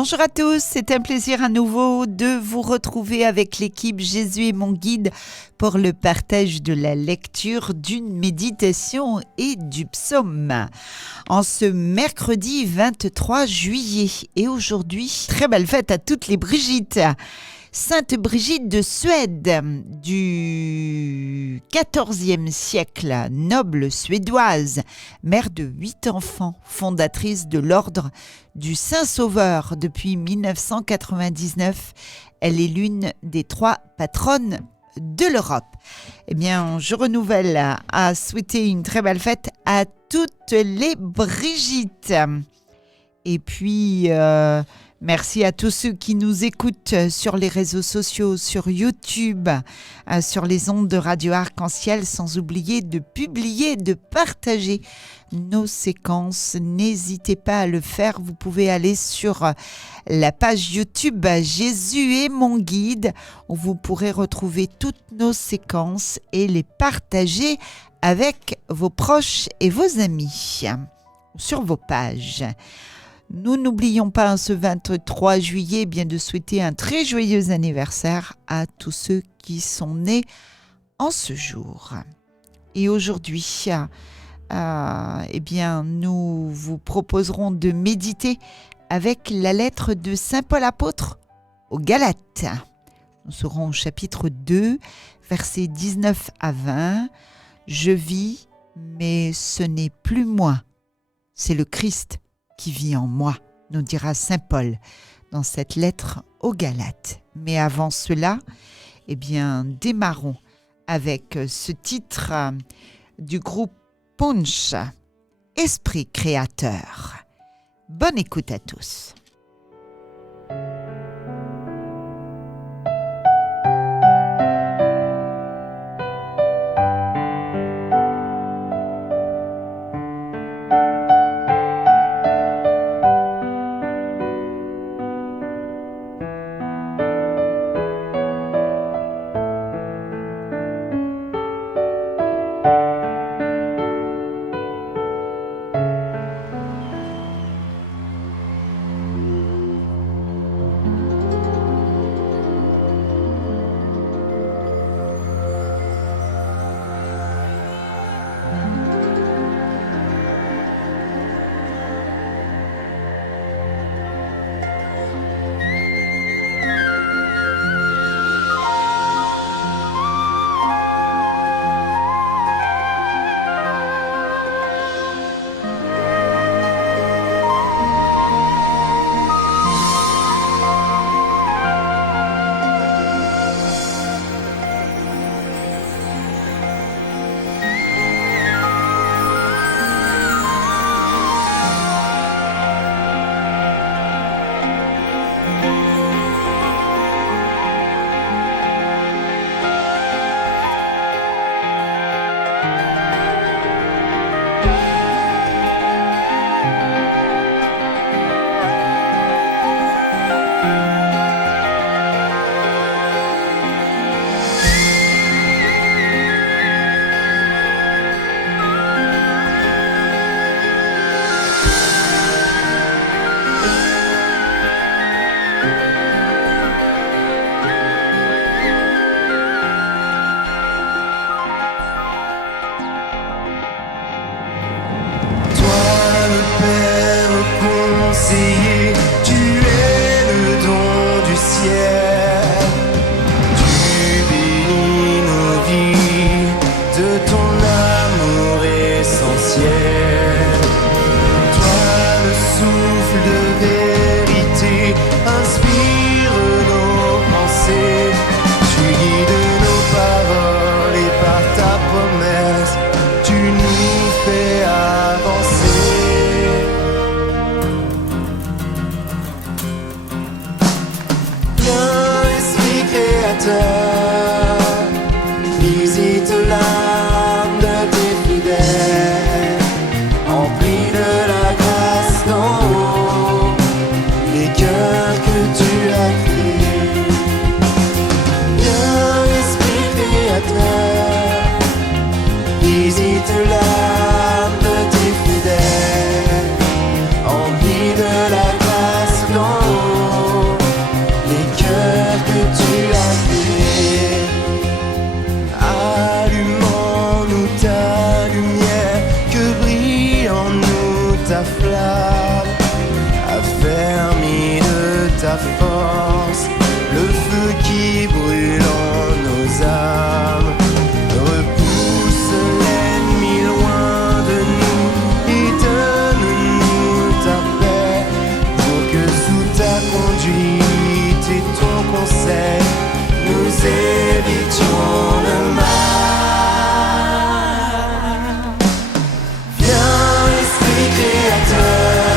Bonjour à tous, c'est un plaisir à nouveau de vous retrouver avec l'équipe Jésus est mon guide pour le partage de la lecture d'une méditation et du psaume. En ce mercredi 23 juillet et aujourd'hui, très belle fête à toutes les Brigitte. Sainte Brigitte de Suède du XIVe siècle, noble suédoise, mère de 8 enfants, fondatrice de l'ordre du Saint-Sauveur depuis 1999. Elle est l'une des 3 patronnes de l'Europe. Eh bien, je renouvelle à souhaiter une très belle fête à toutes les Brigitte. Et puis, merci à tous ceux qui nous écoutent sur les réseaux sociaux, sur YouTube, sur les ondes de Radio Arc-en-Ciel, sans oublier de publier, de partager nos séquences. N'hésitez pas à le faire. Vous pouvez aller sur la page YouTube Jésus est mon guide, où vous pourrez retrouver toutes nos séquences et les partager avec vos proches et vos amis sur vos pages. Nous n'oublions pas ce 23 juillet bien de souhaiter un très joyeux anniversaire à tous ceux qui sont nés en ce jour. Et aujourd'hui, eh bien, nous vous proposerons de méditer avec la lettre de Saint Paul apôtre aux Galates. Nous serons au chapitre 2, versets 19 à 20. Je vis, mais ce n'est plus moi, c'est le Christ qui vit en moi, nous dira Saint Paul dans cette lettre aux Galates. Mais avant cela, eh bien, démarrons avec ce titre du groupe Punch, Esprit créateur. Bonne écoute à tous. Visite l'âme de tes fidèles, emplis de la grâce d'en haut, les cœurs que tu as créés. Viens, Esprit créateur, visite l'âme de tes fidèles, emplis de la grâce d'en haut. force, le feu qui brûle en nos âmes. Repousse l'ennemi loin de nous et donne-nous ta paix, pour que sous ta conduite et ton conseil, nous évitions le mal. Viens, Esprit Créateur,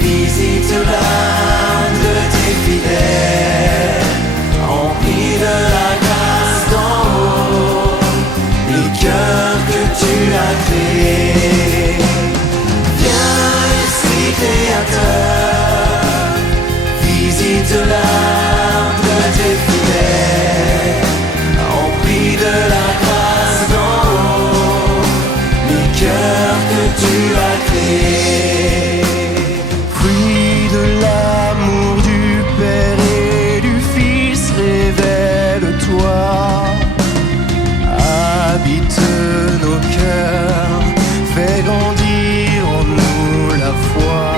visite l'âme de tes fidèles, emplis de la grâce d'en haut, les cœurs que tu as créés. Viens, Esprit Créateur, visite l'âme de tes fidèles, emplis de la grâce d'en haut, les cœurs que tu as créés. Fruit de l'amour du Père et du Fils, révèle-toi, habite nos cœurs, fais grandir en nous la foi.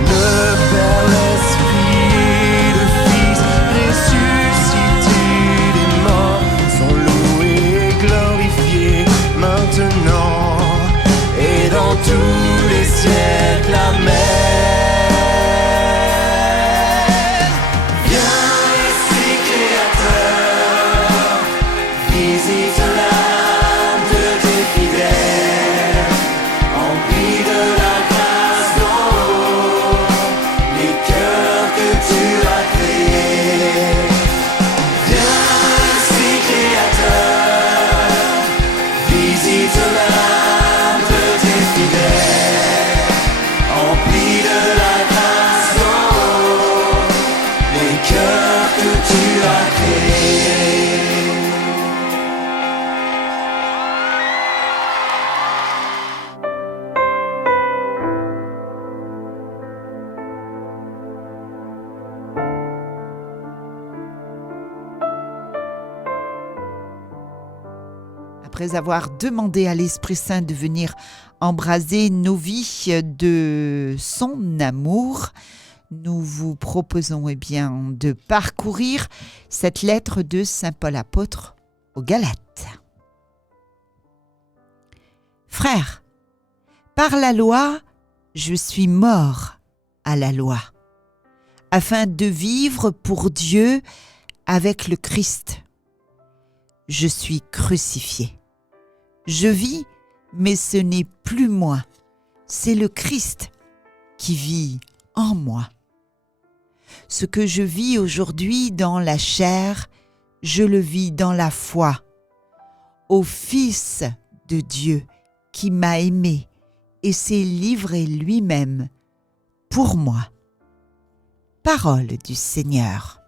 Le Père, l'Esprit et le Fils, ressuscités des morts, sont loués et glorifiés maintenant et dans tous les siècles. Amen. Viens, Esprit Créateur, visite l'âme de tes fidèles, emplis de la grâce d'en haut, les cœurs que tu as créés. Viens, Esprit Créateur, visite l'âme de tes fidèles, emplis de la grâce d'en haut, les cœurs que tu as créés. Après avoir demandé à l'Esprit Saint de venir embraser nos vies de son amour, nous vous proposons de parcourir cette lettre de Saint Paul apôtre aux Galates. Frères, par la loi, je suis mort à la loi, afin de vivre pour Dieu avec le Christ. Je suis crucifié. Je vis, mais ce n'est plus moi, c'est le Christ qui vit en moi. Ce que je vis aujourd'hui dans la chair, je le vis dans la foi, au Fils de Dieu qui m'a aimé et s'est livré lui-même pour moi. Parole du Seigneur.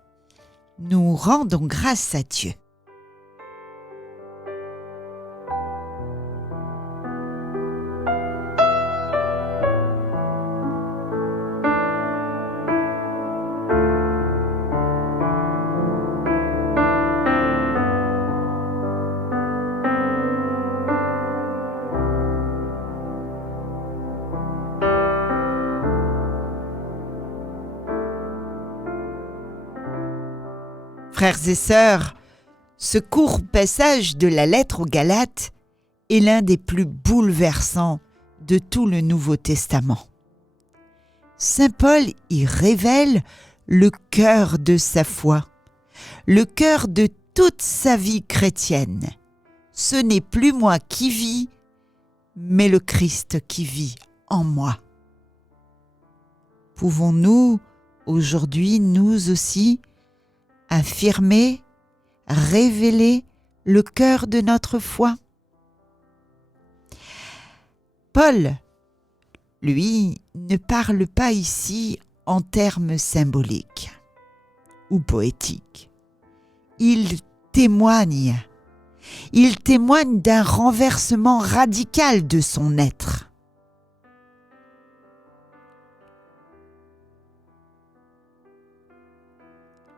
Nous rendons grâce à Dieu. Frères et sœurs, ce court passage de la lettre aux Galates est l'un des plus bouleversants de tout le Nouveau Testament. Saint Paul y révèle le cœur de sa foi, le cœur de toute sa vie chrétienne. Ce n'est plus moi qui vis, mais le Christ qui vit en moi. Pouvons-nous aujourd'hui, nous aussi, affirmer, révéler le cœur de notre foi? Paul, lui, ne parle pas ici en termes symboliques ou poétiques. Il témoigne d'un renversement radical de son être.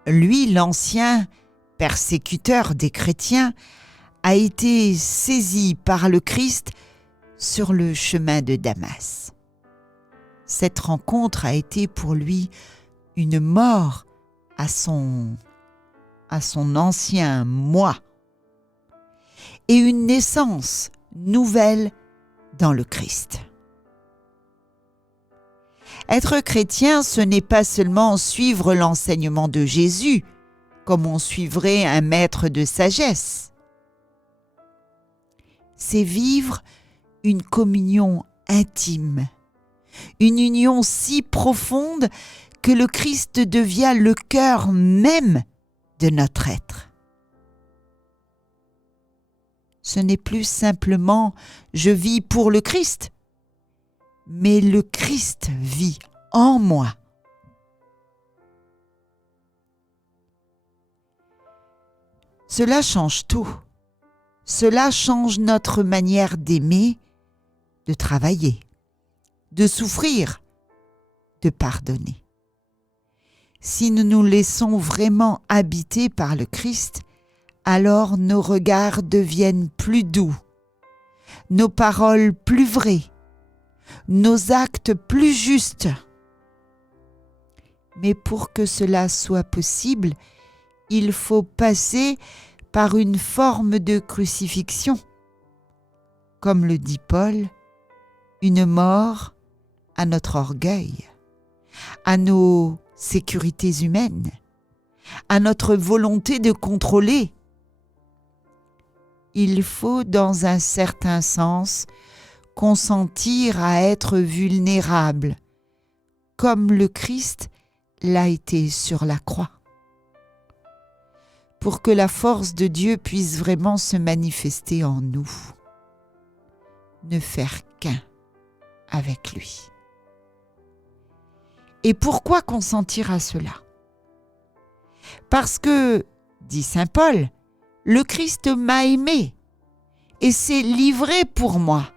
Lui, l'ancien persécuteur des chrétiens, a été saisi par le Christ sur le chemin de Damas. Cette rencontre a été pour lui une mort à son ancien moi et une naissance nouvelle dans le Christ. Être chrétien, ce n'est pas seulement suivre l'enseignement de Jésus, comme on suivrait un maître de sagesse. C'est vivre une communion intime, une union si profonde que le Christ devient le cœur même de notre être. Ce n'est plus simplement « je vis pour le Christ », mais le Christ vit en moi. Cela change tout. Cela change notre manière d'aimer, de travailler, de souffrir, de pardonner. Si nous nous laissons vraiment habiter par le Christ, alors nos regards deviennent plus doux, nos paroles plus vraies, nos actes plus justes. Mais pour que cela soit possible, il faut passer par une forme de crucifixion. Comme le dit Paul, une mort à notre orgueil, à nos sécurités humaines, à notre volonté de contrôler. Il faut, dans un certain sens, consentir à être vulnérable, comme le Christ l'a été sur la croix, pour que la force de Dieu puisse vraiment se manifester en nous. Ne faire qu'un avec lui. Et pourquoi consentir à cela ? Parce que, dit saint Paul, le Christ m'a aimé et s'est livré pour moi.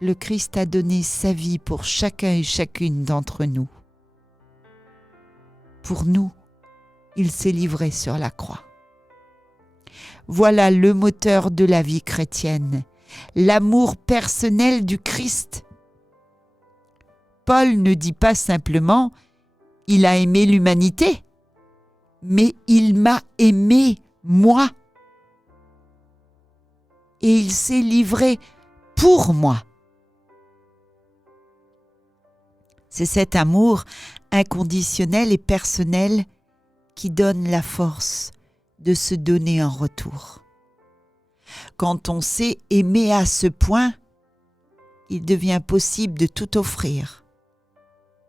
Le Christ a donné sa vie pour chacun et chacune d'entre nous. Pour nous, il s'est livré sur la croix. Voilà le moteur de la vie chrétienne, l'amour personnel du Christ. Paul ne dit pas simplement « il a aimé l'humanité », mais il m'a aimé moi. Et il s'est livré pour moi. C'est cet amour inconditionnel et personnel qui donne la force de se donner en retour. Quand on sait aimer à ce point, il devient possible de tout offrir,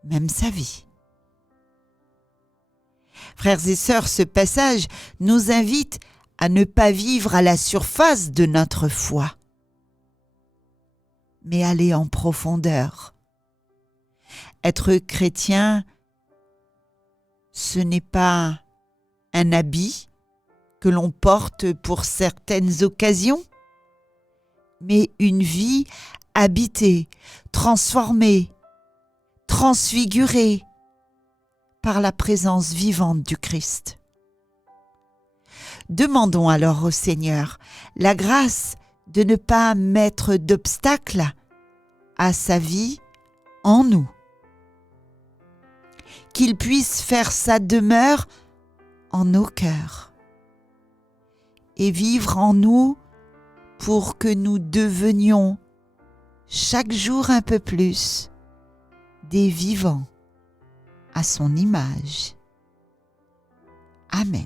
même sa vie. Frères et sœurs, ce passage nous invite à ne pas vivre à la surface de notre foi, mais aller en profondeur. Être chrétien, ce n'est pas un habit que l'on porte pour certaines occasions, mais une vie habitée, transformée, transfigurée par la présence vivante du Christ. Demandons alors au Seigneur la grâce de ne pas mettre d'obstacle à sa vie en nous. Qu'il puisse faire sa demeure en nos cœurs et vivre en nous pour que nous devenions chaque jour un peu plus des vivants à son image. Amen.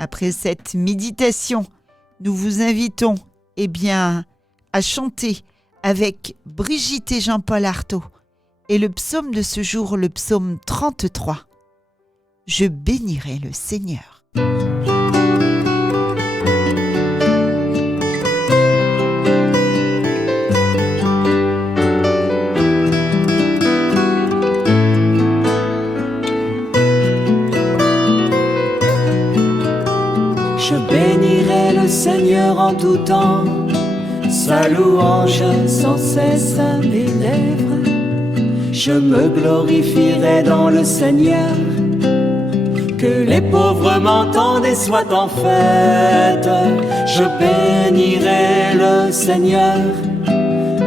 Après cette méditation, nous vous invitons à chanter avec Brigitte et Jean-Paul Artaud et le psaume de ce jour, le psaume 33. Je bénirai le Seigneur. Je bénirai le Seigneur en tout temps, sa louange sans cesse à mes lèvres. Je me glorifierai dans le Seigneur. Que les pauvres m'entendent et soient en fête. Je bénirai le Seigneur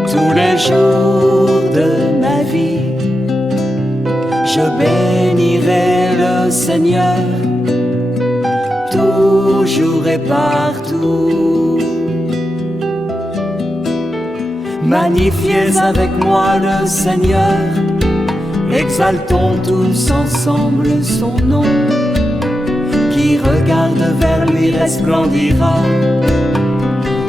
tous les jours de ma vie. Je bénirai le Seigneur toujours et partout. Magnifiez avec moi le Seigneur, exaltons tous ensemble son nom. Qui regarde vers lui resplendira,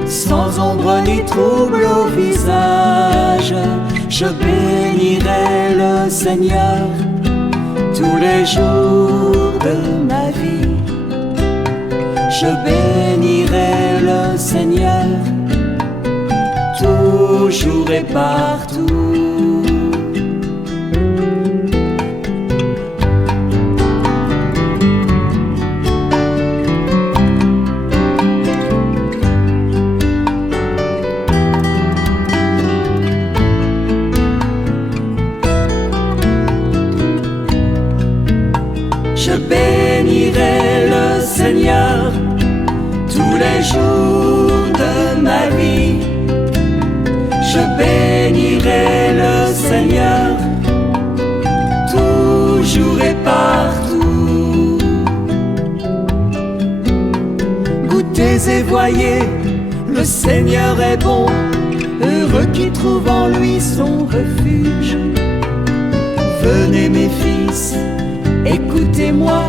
sans ombre ni trouble au visage. Je bénirai le Seigneur tous les jours de ma vie. Je bénirai le Seigneur toujours et partout. Je bénirai le Seigneur tous les jours de ma vie. Je bénirai le Seigneur toujours et partout. Goûtez et voyez, le Seigneur est bon. Heureux qui trouve en lui son refuge. Venez mes fils, écoutez-moi,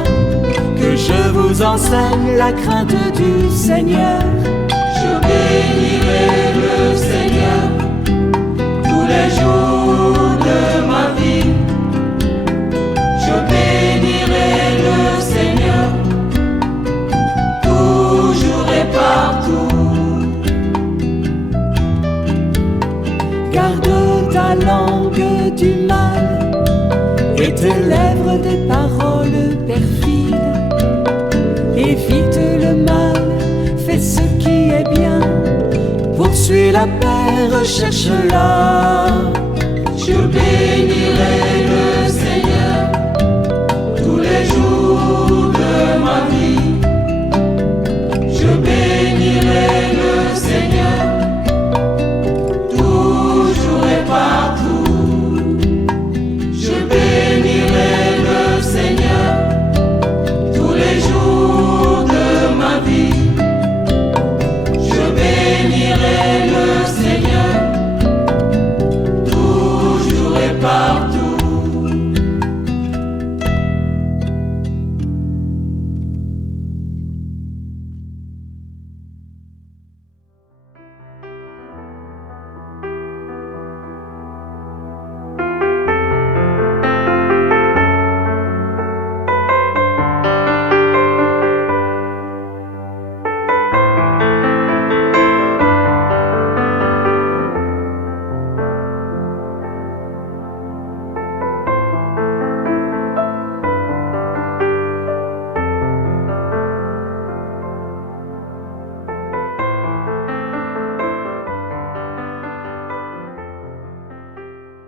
que je vous enseigne la crainte du Seigneur. Je bénirai le Seigneur tous les jours de ma vie. Je bénirai le Seigneur toujours et partout. Garde ta langue du mal et tes lèvres des paroles perfides. Évite le mal, fais ce qui est bien. Poursuis la paix, recherche-la. Je bénirai le Seigneur tous les jours de ma vie. Je bénirai le Seigneur toujours et partout. Je bénirai le Seigneur tous les jours de ma vie. Je bénirai le Seigneur toujours et partout.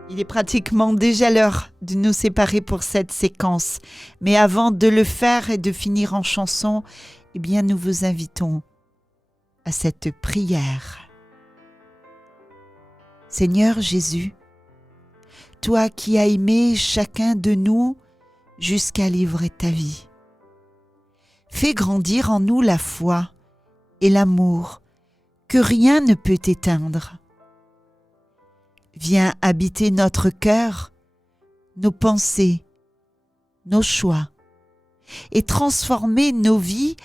Il est pratiquement déjà l'heure de nous séparer pour cette séquence. Mais avant de le faire et de finir en chanson, eh bien, nous vous invitons à cette prière. Seigneur Jésus, toi qui as aimé chacun de nous jusqu'à livrer ta vie, fais grandir en nous la foi et l'amour que rien ne peut éteindre. Viens habiter notre cœur, nos pensées, nos choix, et transformer nos vies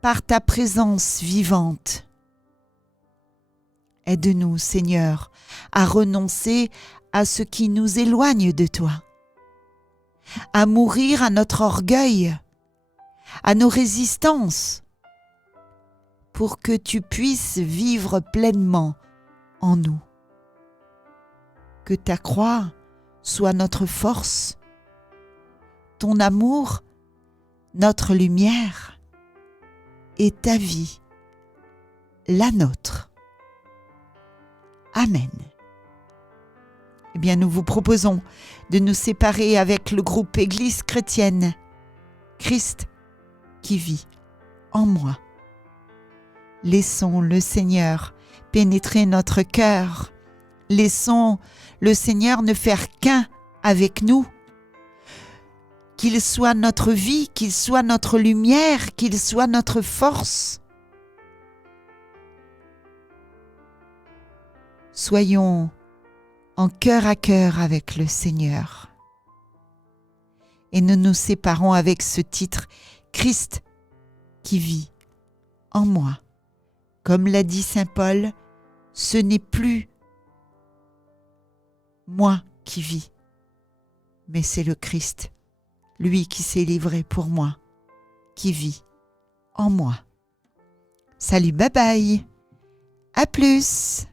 par ta présence vivante. Aide-nous, Seigneur, à renoncer à ce qui nous éloigne de toi, à mourir à notre orgueil, à nos résistances, pour que tu puisses vivre pleinement en nous. Que ta croix soit notre force, ton amour, notre lumière, et ta vie, la nôtre. Amen. eh bien, nous vous proposons de nous séparer avec le groupe Église chrétienne. Christ qui vit en moi. Laissons le Seigneur pénétrer notre cœur. Laissons le Seigneur ne faire qu'un avec nous. Qu'il soit notre vie, qu'il soit notre lumière, qu'il soit notre force. Soyons en cœur à cœur avec le Seigneur. Et nous nous séparons avec ce titre, Christ qui vit en moi. Comme l'a dit saint Paul, ce n'est plus moi qui vis, mais c'est le Christ, lui qui s'est livré pour moi, qui vit en moi. Salut, bye bye, à plus.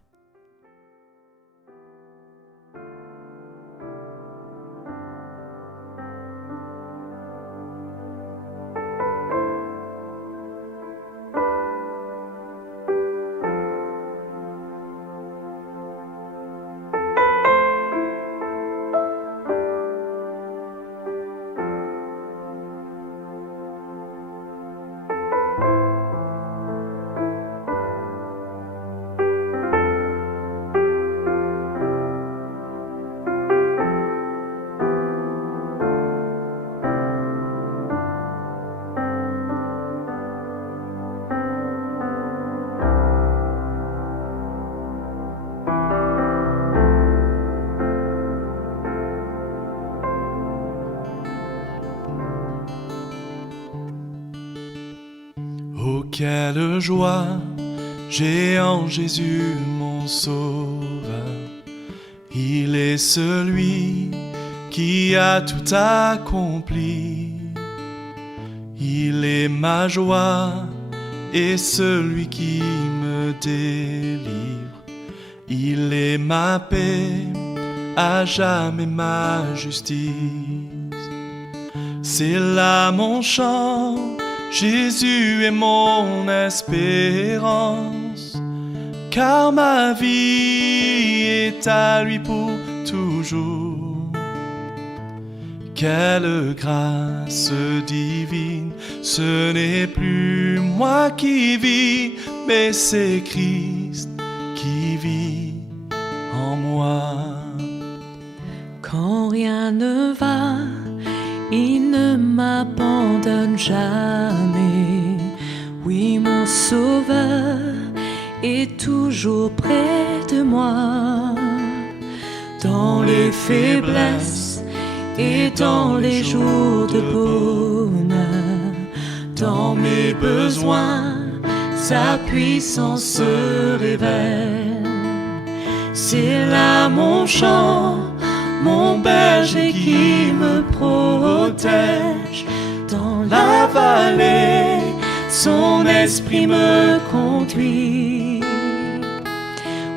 Oh, quelle joie j'ai en Jésus mon Sauveur. Il est celui qui a tout accompli. Il est ma joie et celui qui me délivre. Il est ma paix, à jamais ma justice. C'est là mon chant, Jésus est mon espérance, car ma vie est à lui pour toujours. Quelle grâce divine, ce n'est plus moi qui vis, mais c'est Christ qui vit en moi. Quand rien ne va, il ne m'abandonne jamais. Oui, mon Sauveur est toujours près de moi. Dans les faiblesses et dans les jours de bonheur, dans mes besoins, sa puissance se révèle. C'est là mon chant, mon berger qui me protège. Dans la vallée, son esprit me conduit.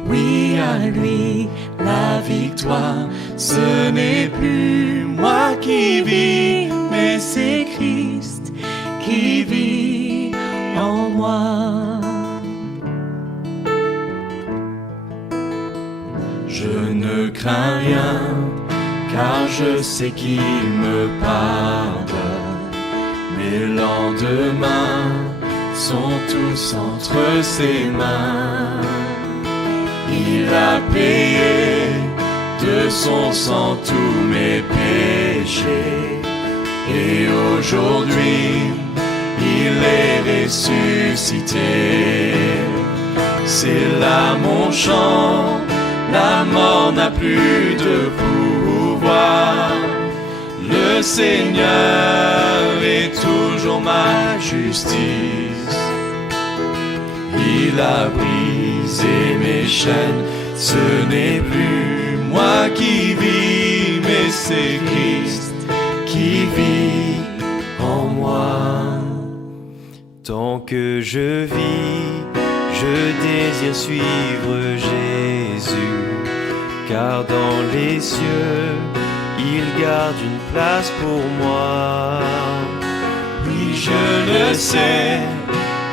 Oui, à lui la victoire, ce n'est plus moi qui vis, mais c'est Christ qui vit en moi. Je ne crains rien, car je sais qu'il me pardonne. Mes lendemains sont tous entre ses mains. Il a payé de son sang tous mes péchés, et aujourd'hui il est ressuscité. C'est là mon chant, la mort n'a plus de pouvoir. Le Seigneur est toujours ma justice. Il a brisé mes chaînes, ce n'est plus moi qui vis, mais c'est Christ qui vit en moi. Tant que je vis, je désire suivre Jésus, car dans les cieux, il garde une place pour moi. Oui, je le sais,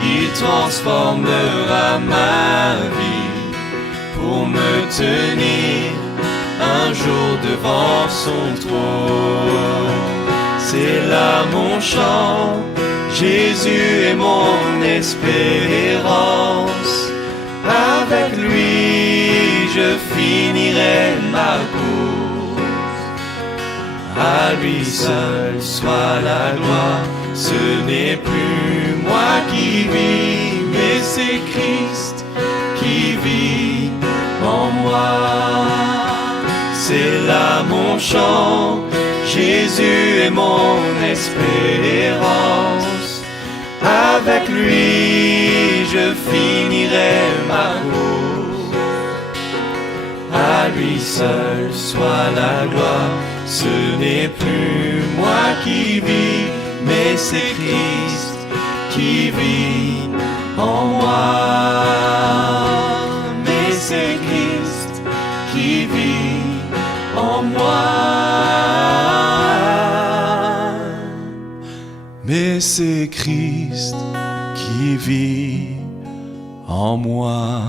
il transformera ma vie pour me tenir un jour devant son trône. C'est là mon chant, Jésus est mon espérance. Avec lui je finirai ma course. À lui seul soit la gloire. Ce n'est plus moi qui vis, mais c'est Christ qui vit en moi. C'est là mon chant, Jésus est mon espérance. Avec lui je finirai ma course. À lui seul soit la gloire. Ce n'est plus moi qui vis, mais c'est Christ qui vit en moi. Mais c'est Christ qui vit en moi. Mais c'est Christ qui vit en moi.